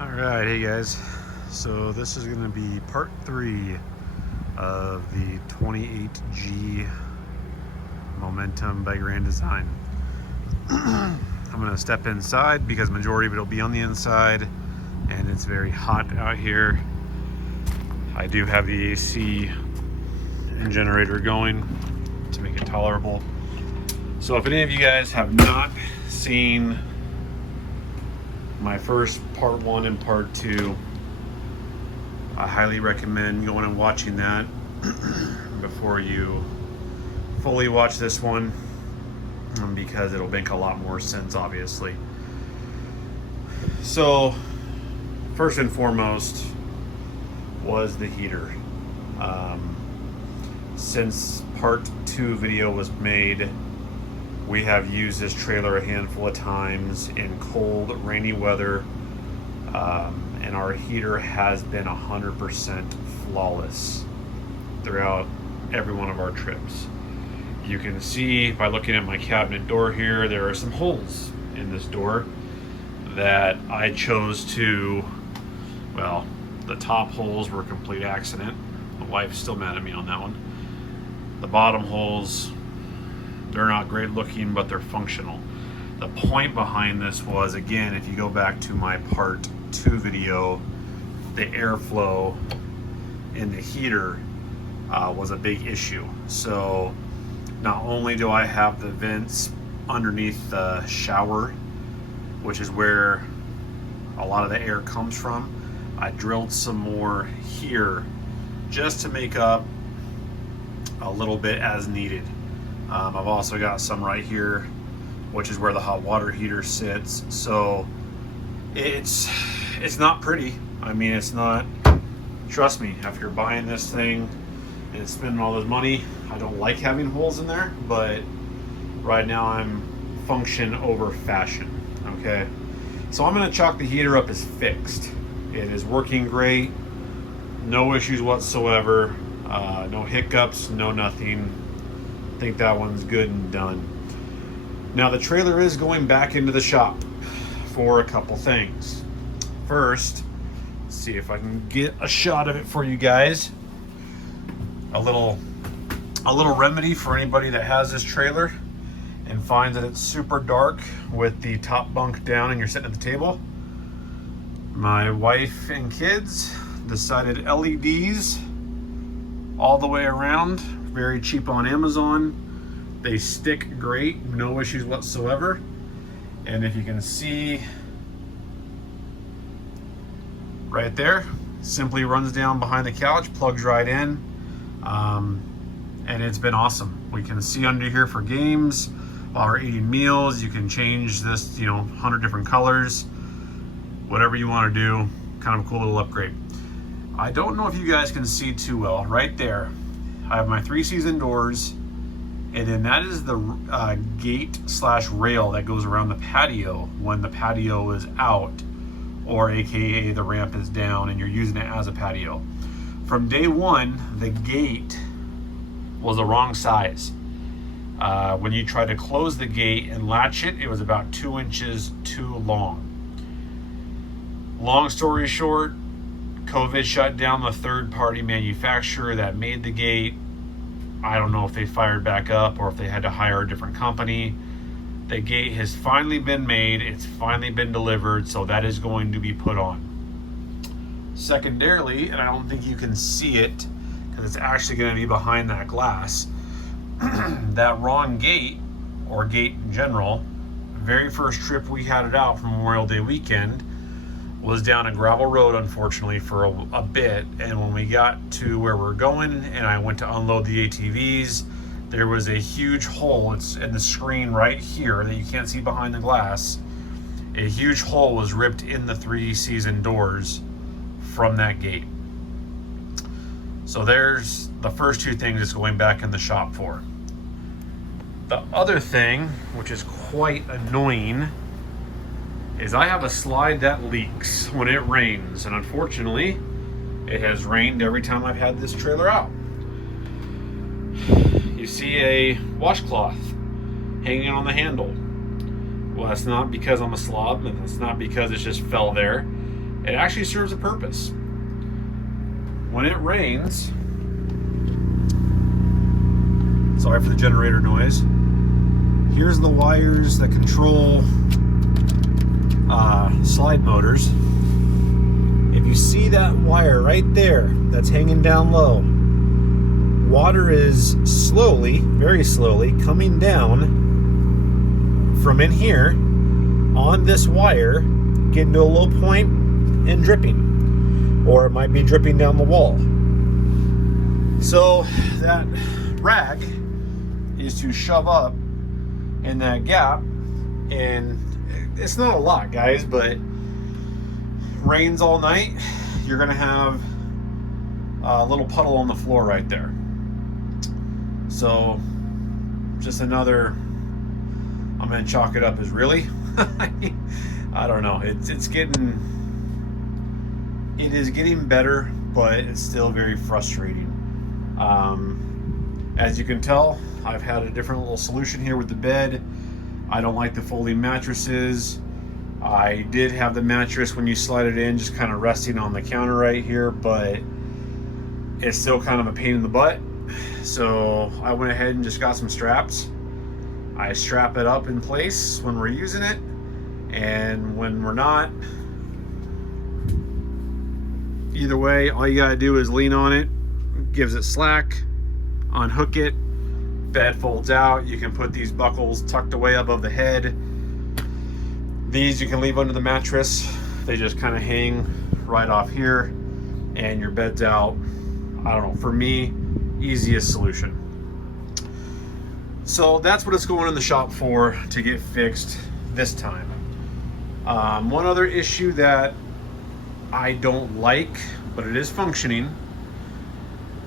Alright, hey guys. So this is going to be part 3 of the 28G Momentum by Grand Design. I'm going to step inside because majority of it will be on the inside and it's very hot out here. I do have the AC and generator going to make it tolerable. So if any of you guys have not seen my first part 1 and part 2, I highly recommend going and watching that before you fully watch this one, because it'll make a lot more sense, obviously. So first and foremost was the heater. Since part 2 video was made, we have used this trailer a handful of times in cold, rainy weather, and our heater has been 100% flawless throughout every one of our trips. You can see by looking at my cabinet door here, there are some holes in this door that I chose to, well, the top holes were a complete accident. My wife's still mad at me on that one. The bottom holes, they're not great looking, but they're functional. The point behind this was, again, if you go back to my part 2 video, the airflow in the heater was a big issue. So not only do I have the vents underneath the shower, which is where a lot of the air comes from, I drilled some more here just to make up a little bit as needed. I've also got some right here, which is where the hot water heater sits. So it's not pretty. I mean, it's not, trust me, after you're buying this thing and spending all this money, I don't like having holes in there, but right now I'm function over fashion, okay? So I'm gonna chalk the heater up as fixed. It is working great, no issues whatsoever, no hiccups, no nothing. I think that one's good and done. Now the trailer is going back into the shop for a couple things. First, let's see if I can get a shot of it for you guys. A little remedy for anybody that has this trailer and finds that it's super dark with the top bunk down and you're sitting at the table. My wife and kids decided LEDs all the way around, very cheap on Amazon. They stick great, no issues whatsoever. And if you can see right there, simply runs down behind the couch, plugs right in, and it's been awesome. We can see under here for games while we're eating meals. You can change this, 100 different colors, whatever you want to do. Kind of a cool little upgrade. I don't know if you guys can see too well. Right there, I have my 3-season doors, and then that is the gate/rail that goes around the patio when the patio is out, or AKA the ramp is down and you're using it as a patio. From day one, the gate was the wrong size. When you try to close the gate and latch it, it was about 2 inches too long. Long story short, COVID shut down the third-party manufacturer that made the gate. I don't know if they fired back up or if they had to hire a different company. The gate has finally been made. It's finally been delivered, so that is going to be put on. Secondarily, and I don't think you can see it because it's actually going to be behind that glass, that wrong gate, or gate in general, very first trip we had it out for Memorial Day weekend, was down a gravel road, unfortunately, for a bit. And when we got to where we're going and I went to unload the ATVs, there was a huge hole. It's in the screen right here that you can't see behind the glass. A huge hole was ripped in the 3-season doors from that gate. So there's the first 2 things it's going back in the shop for. The other thing, which is quite annoying, is I have a slide that leaks when it rains, and unfortunately it has rained every time I've had this trailer out. You see a washcloth hanging on the handle. Well, that's not because I'm a slob, and it's not because it just fell there. it actually serves a purpose. When it rains, sorry for the generator noise, here's the wires that control slide motors. If you see that wire right there that's hanging down low, water is slowly, very slowly, coming down from in here on this wire, getting to a low point and dripping. Or it might be dripping down the wall. So that rag is to shove up in that gap, and it's not a lot, guys, but rains all night, you're gonna have a little puddle on the floor right there. So just another, I'm gonna chalk it up as really I don't know, it is getting better, but it's still very frustrating. As you can tell, I've had a different little solution here with the bed. I don't like the folding mattresses. I did have the mattress when you slide it in just kind of resting on the counter right here, but it's still kind of a pain in the butt. So I went ahead and just got some straps. I strap it up in place when we're using it, and when we're not, either way, all you gotta do is lean on it, gives it slack, unhook it, bed folds out. You can put these buckles tucked away above the head. These you can leave under the mattress. They just kind of hang right off here, and your bed's out. I don't know, for me, easiest solution. So that's what it's going in the shop for, to get fixed this time. One other issue that I don't like, but it is functioning,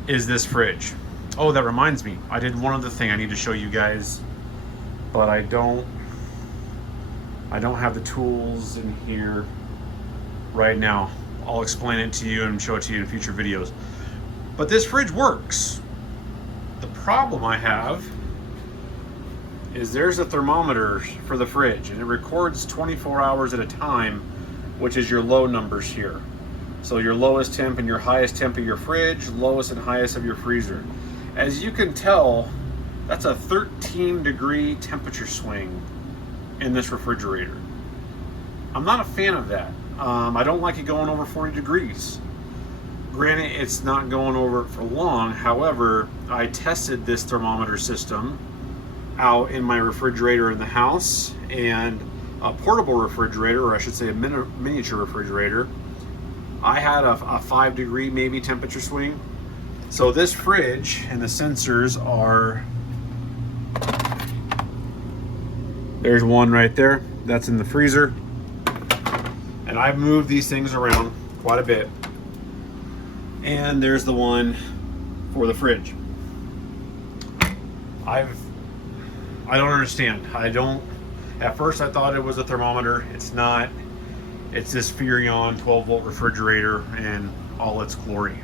is this fridge. Oh, that reminds me, I did one other thing I need to show you guys, but I don't have the tools in here right now. I'll explain it to you and show it to you in future videos. But this fridge works. The problem I have is there's a thermometer for the fridge, and it records 24 hours at a time, which is your low numbers here. So your lowest temp and your highest temp of your fridge, lowest and highest of your freezer. As you can tell, that's a 13-degree temperature swing in this refrigerator. I'm not a fan of that. I don't like it going over 40 degrees. Granted, it's not going over it for long. However, I tested this thermometer system out in my refrigerator in the house, and a portable refrigerator, or I should say a miniature refrigerator. I had a 5-degree maybe temperature swing. So this fridge and the sensors are, there's one right there, that's in the freezer. And I've moved these things around quite a bit. And there's the one for the fridge. I don't understand. At first I thought it was a thermometer. It's not. It's this Furrion 12-volt refrigerator in all its glory.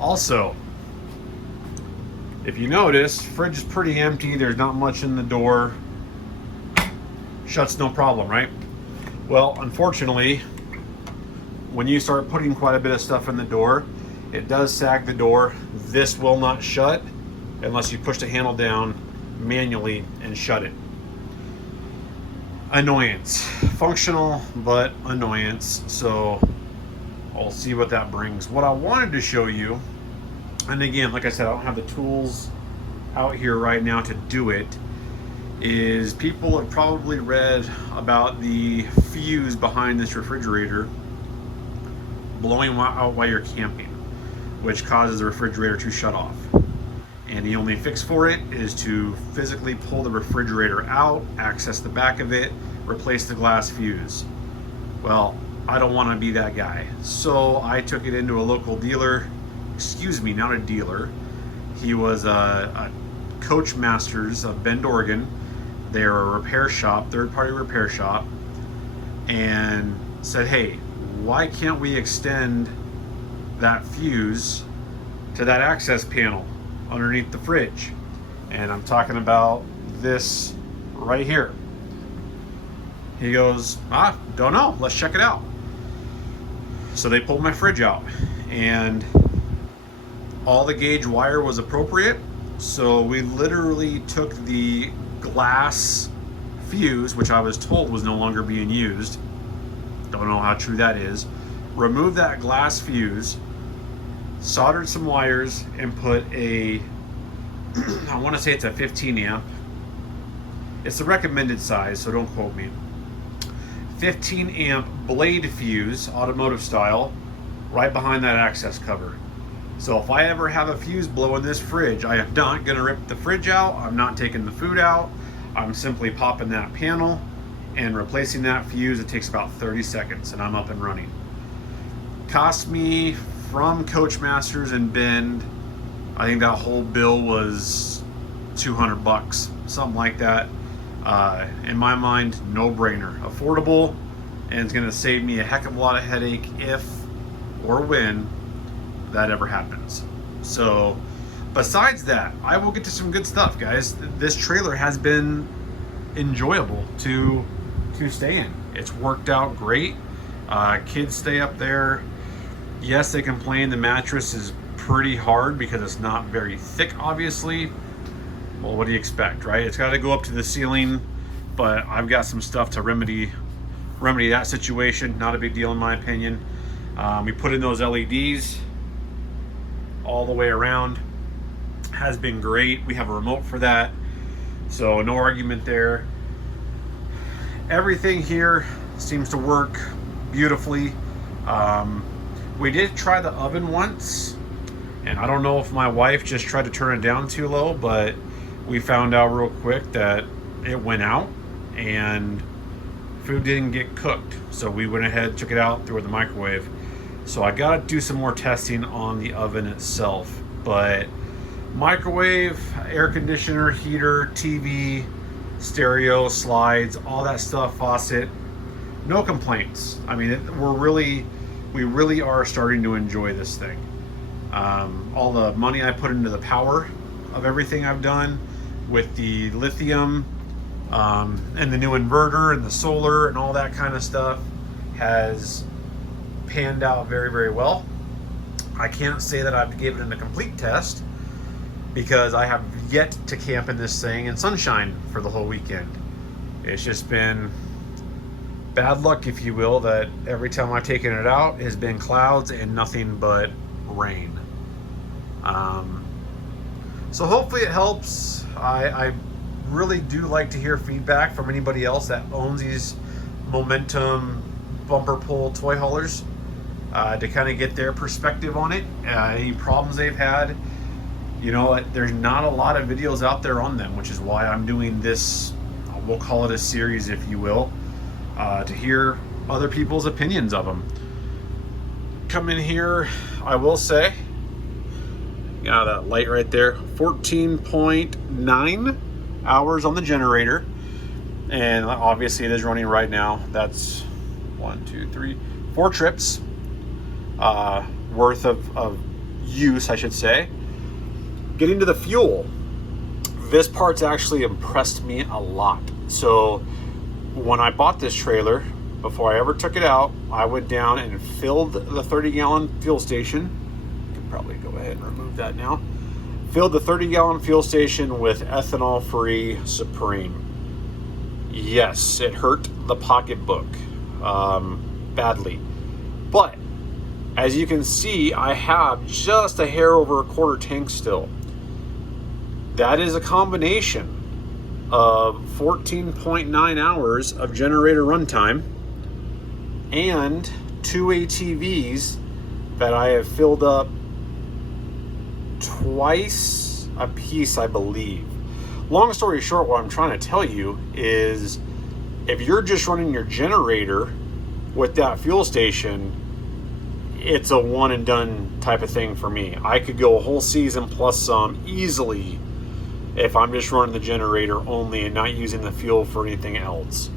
Also, if you notice, fridge is pretty empty. There's not much in the door. Shuts no problem, right? Well, unfortunately, when you start putting quite a bit of stuff in the door, it does sag the door. This will not shut unless you push the handle down manually and shut it. Annoyance. Functional, but annoyance. So I'll see what that brings. What I wanted to show you, and again, like I said, I don't have the tools out here right now to do it, is people have probably read about the fuse behind this refrigerator blowing out while you're camping, which causes the refrigerator to shut off. And the only fix for it is to physically pull the refrigerator out, access the back of it, replace the glass fuse. Well, I don't want to be that guy. So I took it into a local dealer. Excuse me, not a dealer. He was a Coach Masters of Bend, Oregon. They're a repair shop, third-party repair shop, and said, hey, why can't we extend that fuse to that access panel underneath the fridge? And I'm talking about this right here. He goes, don't know, let's check it out. So they pulled my fridge out, and all the gauge wire was appropriate. So we literally took the glass fuse, which I was told was no longer being used. Don't know how true that is. Removed that glass fuse, soldered some wires, and put a, I want to say it's a 15 amp. It's the recommended size, so don't quote me. 15 amp blade fuse, automotive style, right behind that access cover. So if I ever have a fuse blow in this fridge, I am not going to rip the fridge out. I'm not taking the food out. I'm simply popping that panel and replacing that fuse. It takes about 30 seconds and I'm up and running. Cost me from Coachmasters and Bend, I think that whole bill was $200, something like that. In my mind, no brainer, affordable, and it's going to save me a heck of a lot of headache if or when that ever happens. So besides that, I will get to some good stuff, guys. This trailer has been enjoyable to stay in. It's worked out great. Kids stay up there. Yes, they complain the mattress is pretty hard because it's not very thick, obviously. Well, what do you expect, right? It's got to go up to the ceiling, but I've got some stuff to remedy that situation. Not a big deal in my opinion. We put in those LEDs all the way around. Has been great. We have a remote for that, so no argument there. Everything here seems to work beautifully. We did try the oven once, and I don't know if my wife just tried to turn it down too low, but we found out real quick that it went out and food didn't get cooked. So we went ahead, took it out, threw it in the microwave. So I got to do some more testing on the oven itself. But microwave, air conditioner, heater, TV, stereo, slides, all that stuff, faucet, no complaints. I mean, we really are starting to enjoy this thing. All the money I put into the power of everything I've done with the lithium and the new inverter and the solar and all that kind of stuff has panned out very, very well. I can't say that I've given it a complete test because I have yet to camp in this thing in sunshine for the whole weekend. It's just been bad luck, if you will, that every time I've taken it out has been clouds and nothing but rain. So hopefully it helps. I really do like to hear feedback from anybody else that owns these Momentum bumper pull toy haulers to kind of get their perspective on it. Any problems they've had. You know, there's not a lot of videos out there on them, which is why I'm doing this, we'll call it a series, if you will, to hear other people's opinions of them. Come in here, I will say, you know, that light right there, 14.9 hours on the generator, and obviously it is running right now. That's 4 trips worth of use, I should say. Getting to the fuel, this part's actually impressed me a lot. So when I bought this trailer, before I ever took it out, I went down and filled the 30-gallon fuel station. I can probably go ahead and remove that now. Filled the 30-gallon fuel station with ethanol-free Supreme. Yes, it hurt the pocketbook badly. But as you can see, I have just a hair over a quarter tank still. That is a combination of 14.9 hours of generator runtime and 2 ATVs that I have filled up twice a piece, I believe. Long story short, what I'm trying to tell you is if you're just running your generator with that fuel station, it's a one and done type of thing for me. I could go a whole season plus some easily if I'm just running the generator only and not using the fuel for anything else.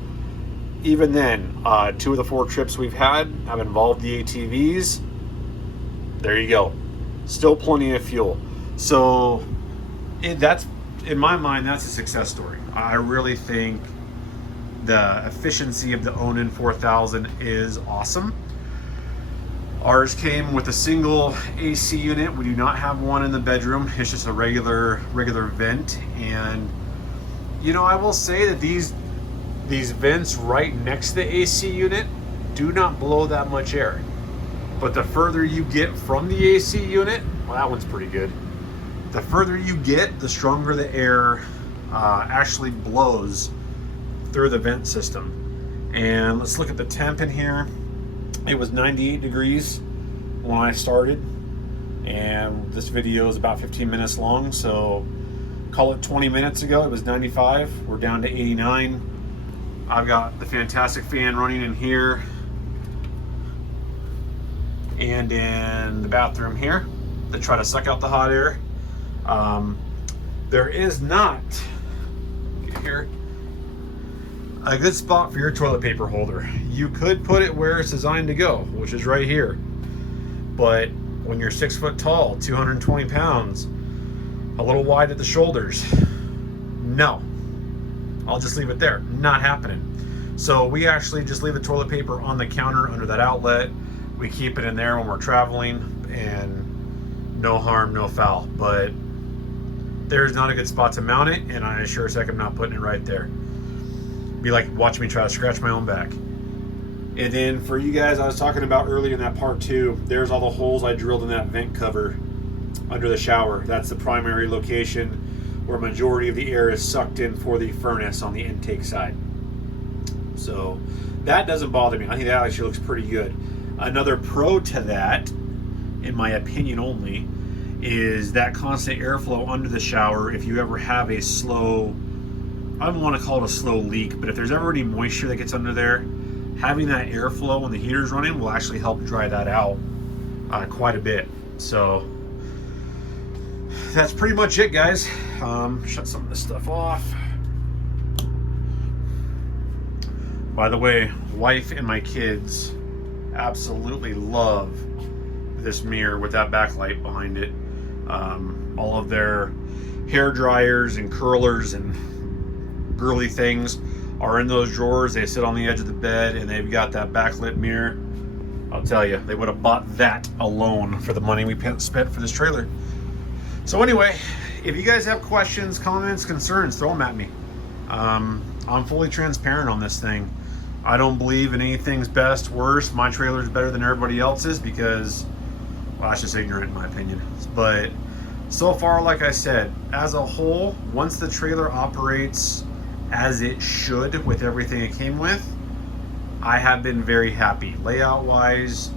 Even then, 2 of the 4 trips we've had have involved the ATVs. There you go. Still plenty of fuel. So that's, in my mind, that's a success story. I really think the efficiency of the Onan 4000 is awesome. Ours came with a single AC unit. We do not have one in the bedroom. It's just a regular vent. And you know, I will say that these vents right next to the AC unit do not blow that much air. But the further you get from the AC unit, well, that one's pretty good. The further you get, the stronger the air actually blows through the vent system. And let's look at the temp in here. It was 98 degrees when I started, and this video is about 15 minutes long, so call it 20 minutes ago it was 95. We're down to 89. I've got the fantastic fan running in here and in the bathroom here to try to suck out the hot air. There is not here a good spot for your toilet paper holder. You could put it where it's designed to go, which is right here. But when you're 6 foot tall, 220 pounds, a little wide at the shoulders, no. I'll just leave it there. Not happening. So we actually just leave the toilet paper on the counter under that outlet. We keep it in there when we're traveling, and no harm, no foul. But there's not a good spot to mount it, and I sure as heck am not putting it right there. Be like watching me try to scratch my own back. And then for you guys, I was talking about earlier in that part 2, there's all the holes I drilled in that vent cover under the shower. That's the primary location where majority of the air is sucked in for the furnace on the intake side. So that doesn't bother me. I think that actually looks pretty good. Another pro to that, in my opinion only, is that constant airflow under the shower. If you ever have a slow, I don't want to call it a slow leak, but if there's ever any moisture that gets under there, having that airflow when the heater's running will actually help dry that out quite a bit. So that's pretty much it, guys. Shut some of this stuff off. By the way, wife and my kids absolutely love this mirror with that backlight behind it. All of their hair dryers and curlers and girly things are in those drawers. They sit on the edge of the bed, and they've got that backlit mirror. I'll tell you, they would have bought that alone for the money we spent for this trailer. So anyway, if you guys have questions, comments, concerns, throw them at me. I'm fully transparent on this thing. I don't believe in anything's best, worst. My trailer's better than everybody else's because, well, that's just ignorant in my opinion. But so far, like I said, as a whole, once the trailer operates as it should with everything it came with, I have been very happy. Layout wise,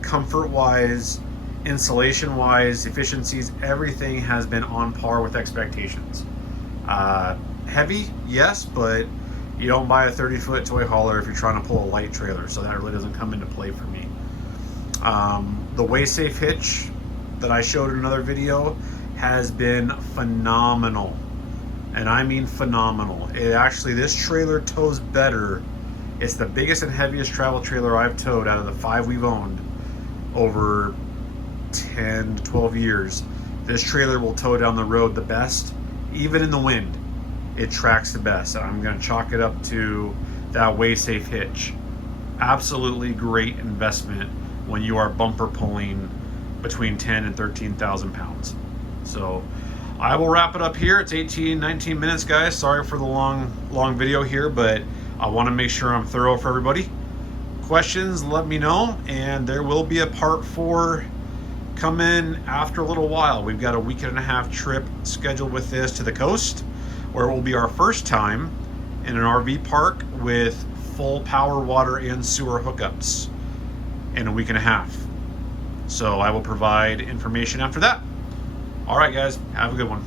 comfort wise, insulation wise, efficiencies, everything has been on par with expectations. Heavy, yes, but you don't buy a 30-foot toy hauler if you're trying to pull a light trailer, so that really doesn't come into play for me. The WaySafe hitch that I showed in another video has been phenomenal. And I mean phenomenal. It actually, this trailer tows better. It's the biggest and heaviest travel trailer I've towed out of the 5 we've owned over 10 to 12 years. This trailer will tow down the road the best, even in the wind. It tracks the best. And I'm going to chalk it up to that WaySafe hitch. Absolutely great investment when you are bumper pulling between 10 and 13,000 pounds. So I will wrap it up here. It's 19 minutes, guys. Sorry for the long video here, but I want to make sure I'm thorough for everybody. Questions, let me know, and there will be a part 4 coming after a little while. We've got a 1.5 week trip scheduled with this to the coast, where it will be our first time in an RV park with full power, water, and sewer hookups in a 1.5 weeks. So I will provide information after that. All right, guys, have a good one.